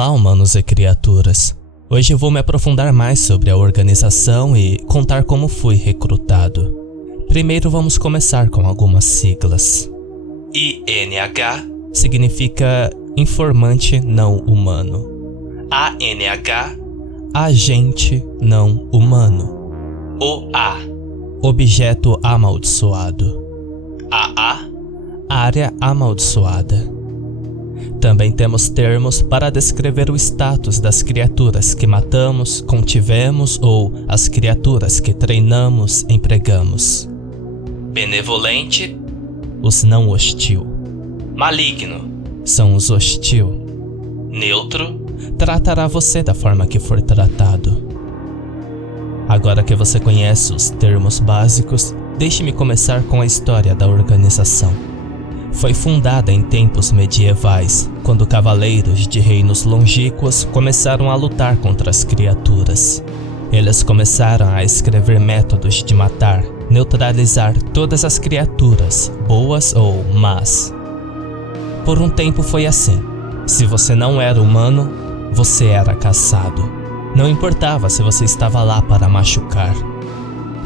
Olá, humanos e criaturas. Hoje eu vou me aprofundar mais sobre a organização e contar como fui recrutado. Primeiro vamos começar com algumas siglas. INH significa informante não humano. ANH, agente não humano. OA, objeto amaldiçoado. AA, área amaldiçoada. Também temos termos para descrever o status das criaturas que matamos, contivemos ou as criaturas que treinamos, empregamos. Benevolente, os não hostil. Maligno, são os hostil. Neutro, tratará você da forma que for tratado. Agora que você conhece os termos básicos, deixe-me começar com a história da organização. Foi fundada em tempos medievais, quando cavaleiros de reinos longínquos começaram a lutar contra as criaturas. Eles começaram a escrever métodos de matar, neutralizar todas as criaturas, boas ou más. Por um tempo foi assim. Se você não era humano, você era caçado. Não importava se você estava lá para machucar.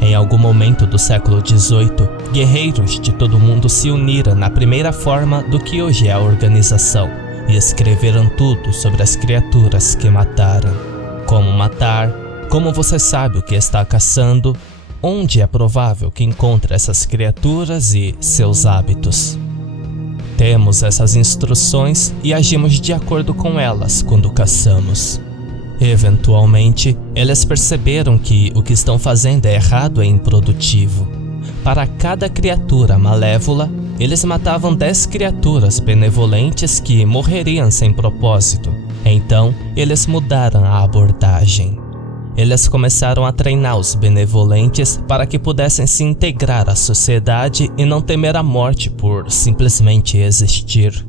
Em algum momento do século XVIII, guerreiros de todo o mundo se uniram na primeira forma do que hoje é a organização e escreveram tudo sobre as criaturas que mataram. Como matar, como você sabe o que está caçando, onde é provável que encontre essas criaturas e seus hábitos. Temos essas instruções e agimos de acordo com elas quando caçamos. Eventualmente, eles perceberam que o que estão fazendo é errado e improdutivo. Para cada criatura malévola, eles matavam 10 criaturas benevolentes que morreriam sem propósito. Então, eles mudaram a abordagem. Eles começaram a treinar os benevolentes para que pudessem se integrar à sociedade e não temer a morte por simplesmente existir.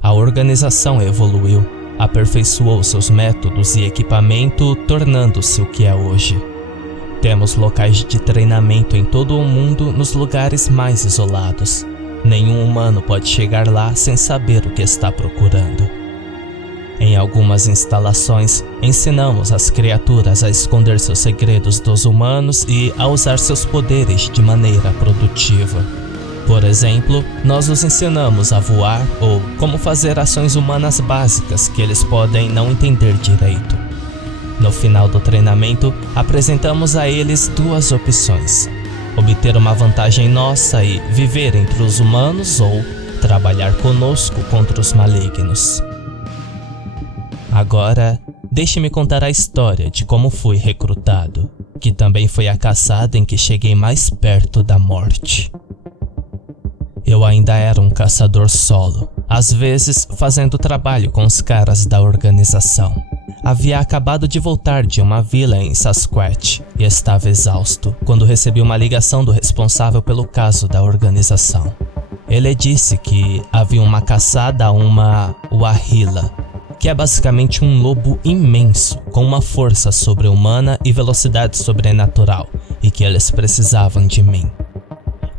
A organização evoluiu. Aperfeiçoou seus métodos e equipamento, tornando-se o que é hoje. Temos locais de treinamento em todo o mundo nos lugares mais isolados. Nenhum humano pode chegar lá sem saber o que está procurando. Em algumas instalações, ensinamos as criaturas a esconder seus segredos dos humanos e a usar seus poderes de maneira produtiva. Por exemplo, nós os ensinamos a voar ou como fazer ações humanas básicas que eles podem não entender direito. No final do treinamento, apresentamos a eles duas opções: obter uma vantagem nossa e viver entre os humanos ou trabalhar conosco contra os malignos. Agora, deixe-me contar a história de como fui recrutado, que também foi a caçada em que cheguei mais perto da morte. Eu ainda era um caçador solo, às vezes fazendo trabalho com os caras da organização. Havia acabado de voltar de uma vila em Sasquatch e estava exausto quando recebi uma ligação do responsável pelo caso da organização. Ele disse que havia uma caçada a uma Wahila, que é basicamente um lobo imenso com uma força sobre-humana e velocidade sobrenatural, e que eles precisavam de mim.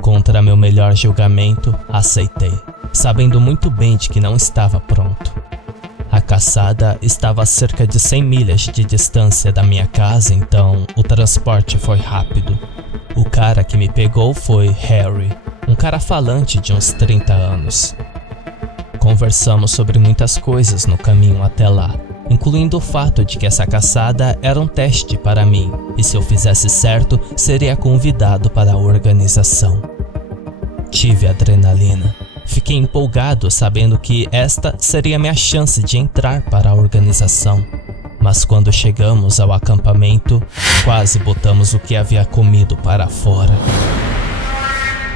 Contra meu melhor julgamento, aceitei, sabendo muito bem de que não estava pronto. A caçada estava a cerca de 100 milhas de distância da minha casa, então o transporte foi rápido. O cara que me pegou foi Harry, um cara falante de uns 30 anos. Conversamos sobre muitas coisas no caminho até lá, incluindo o fato de que essa caçada era um teste para mim, e se eu fizesse certo, seria convidado para a organização. Tive adrenalina. Fiquei empolgado sabendo que esta seria minha chance de entrar para a organização. Mas quando chegamos ao acampamento, quase botamos o que havia comido para fora.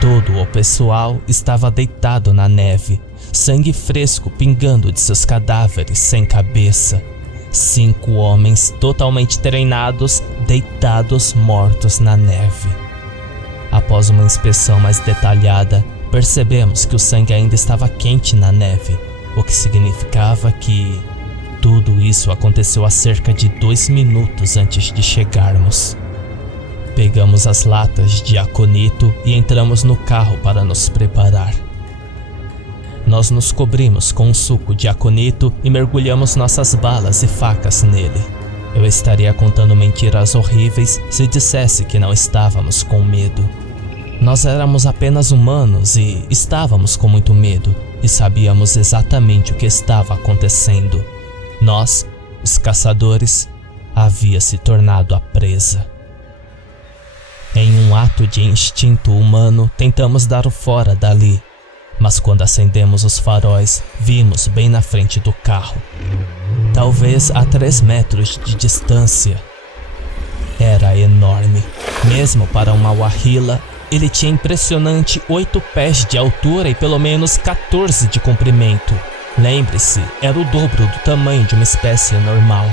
Todo o pessoal estava deitado na neve, sangue fresco pingando de seus cadáveres sem cabeça. 5 homens totalmente treinados, deitados mortos na neve. Após uma inspeção mais detalhada, percebemos que o sangue ainda estava quente na neve, o que significava que tudo isso aconteceu há cerca de 2 minutos antes de chegarmos. Pegamos as latas de aconito e entramos no carro para nos preparar. Nós nos cobrimos com um suco de aconito e mergulhamos nossas balas e facas nele. Eu estaria contando mentiras horríveis se dissesse que não estávamos com medo. Nós éramos apenas humanos e estávamos com muito medo e sabíamos exatamente o que estava acontecendo. Nós, os caçadores, havia se tornado a presa. Em um ato de instinto humano, tentamos dar o fora dali, mas quando acendemos os faróis, vimos bem na frente do carro, talvez a 3 metros de distância. Era enorme, mesmo para uma Wahila. Ele tinha impressionante 8 pés de altura e pelo menos 14 de comprimento. Lembre-se, era o dobro do tamanho de uma espécie normal.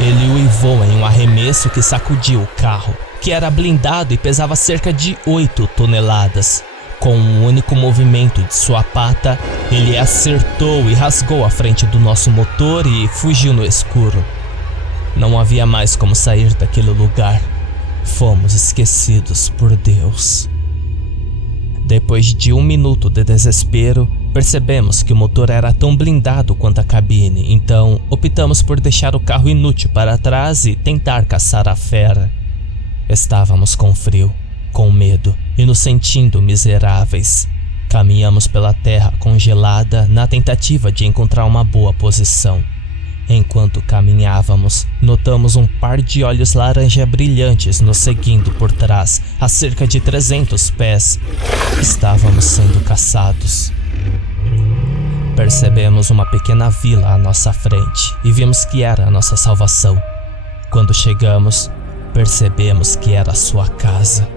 Ele uivou em um arremesso que sacudiu o carro, que era blindado e pesava cerca de 8 toneladas. Com um único movimento de sua pata, ele acertou e rasgou a frente do nosso motor e fugiu no escuro. Não havia mais como sair daquele lugar. Fomos esquecidos por Deus. Depois de 1 minuto de desespero, percebemos que o motor era tão blindado quanto a cabine, então optamos por deixar o carro inútil para trás e tentar caçar a fera. Estávamos com frio, com medo e nos sentindo miseráveis. Caminhamos pela terra congelada na tentativa de encontrar uma boa posição. Enquanto caminhávamos, notamos um par de olhos laranja brilhantes nos seguindo por trás, a cerca de 300 pés. Estávamos sendo caçados. Percebemos uma pequena vila à nossa frente e vimos que era a nossa salvação. Quando chegamos, percebemos que era sua casa.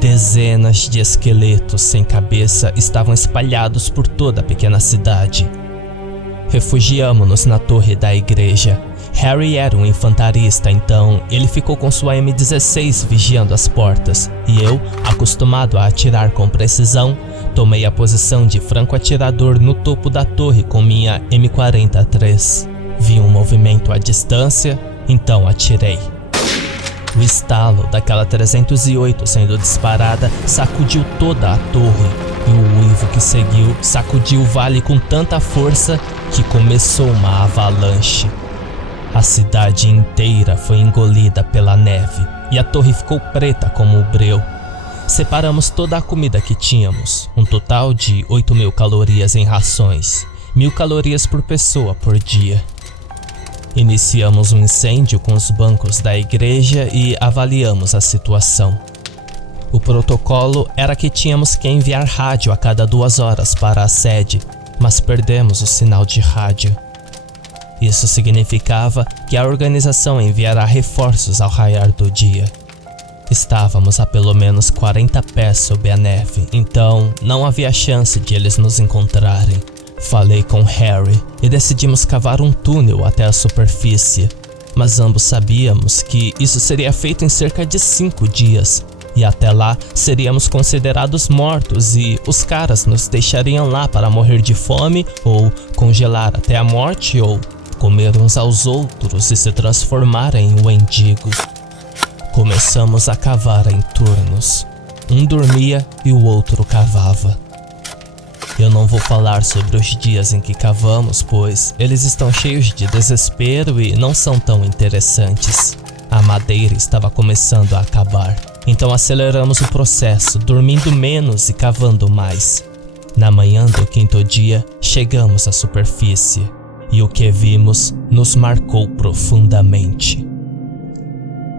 Dezenas de esqueletos sem cabeça estavam espalhados por toda a pequena cidade. Refugiamo-nos na torre da igreja. Harry era um infantarista, então ele ficou com sua M16 vigiando as portas, e eu, acostumado a atirar com precisão, tomei a posição de franco-atirador no topo da torre com minha M43. Vi um movimento à distância, então atirei. O estalo daquela 308 sendo disparada sacudiu toda a torre, e o uivo que seguiu sacudiu o vale com tanta força que começou uma avalanche. A cidade inteira foi engolida pela neve e a torre ficou preta como o breu. Separamos toda a comida que tínhamos, um total de 8.000 calorias em rações, 1.000 calorias por pessoa por dia. Iniciamos um incêndio com os bancos da igreja e avaliamos a situação. O protocolo era que tínhamos que enviar rádio a cada 2 horas para a sede, mas perdemos o sinal de rádio. Isso significava que a organização enviará reforços ao raiar do dia. Estávamos a pelo menos 40 pés sob a neve, então não havia chance de eles nos encontrarem. Falei com Harry e decidimos cavar um túnel até a superfície, mas ambos sabíamos que isso seria feito em cerca de 5 dias, e até lá seríamos considerados mortos e os caras nos deixariam lá para morrer de fome ou congelar até a morte ou comer uns aos outros e se transformar em mendigos. Começamos a cavar em turnos. Um dormia e o outro cavava. Eu não vou falar sobre os dias em que cavamos, pois eles estão cheios de desespero e não são tão interessantes. A madeira estava começando a acabar, então aceleramos o processo, dormindo menos e cavando mais. Na manhã do 5º dia, chegamos à superfície, e o que vimos nos marcou profundamente.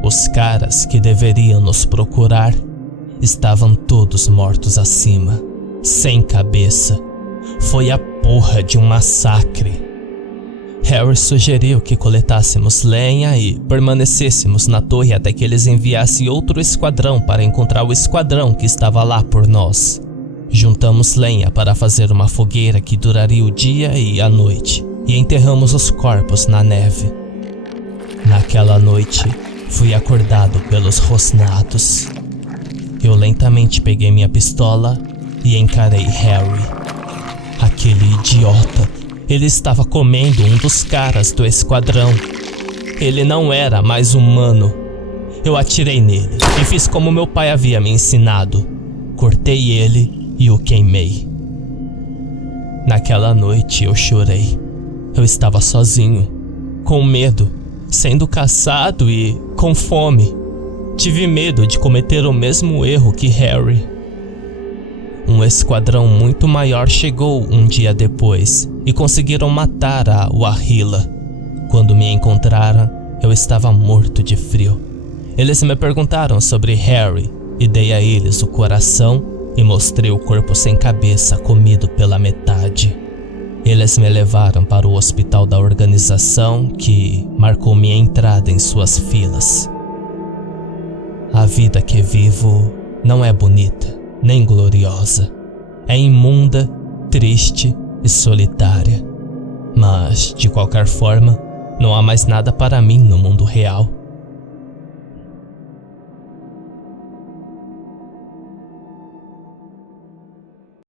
Os caras que deveriam nos procurar estavam todos mortos acima, sem cabeça. Foi a porra de um massacre. Harry sugeriu que coletássemos lenha e permanecêssemos na torre até que eles enviassem outro esquadrão para encontrar o esquadrão que estava lá por nós. Juntamos lenha para fazer uma fogueira que duraria o dia e a noite, e enterramos os corpos na neve. Naquela noite, fui acordado pelos rosnados. Eu lentamente peguei minha pistola e encarei Harry. Aquele idiota, ele estava comendo um dos caras do esquadrão. Ele não era mais humano. Eu atirei nele e fiz como meu pai havia me ensinado. Cortei ele e o queimei. Naquela noite eu chorei. Eu estava sozinho, com medo, sendo caçado e com fome. Tive medo de cometer o mesmo erro que Harry. Um esquadrão muito maior chegou um dia depois e conseguiram matar a Wahila. Quando me encontraram, eu estava morto de frio. Eles me perguntaram sobre Harry e dei a eles o coração e mostrei o corpo sem cabeça comido pela metade. Eles me levaram para o hospital da organização que marcou minha entrada em suas filas. A vida que vivo não é bonita, nem gloriosa. É imunda, triste e solitária. Mas, de qualquer forma, não há mais nada para mim no mundo real.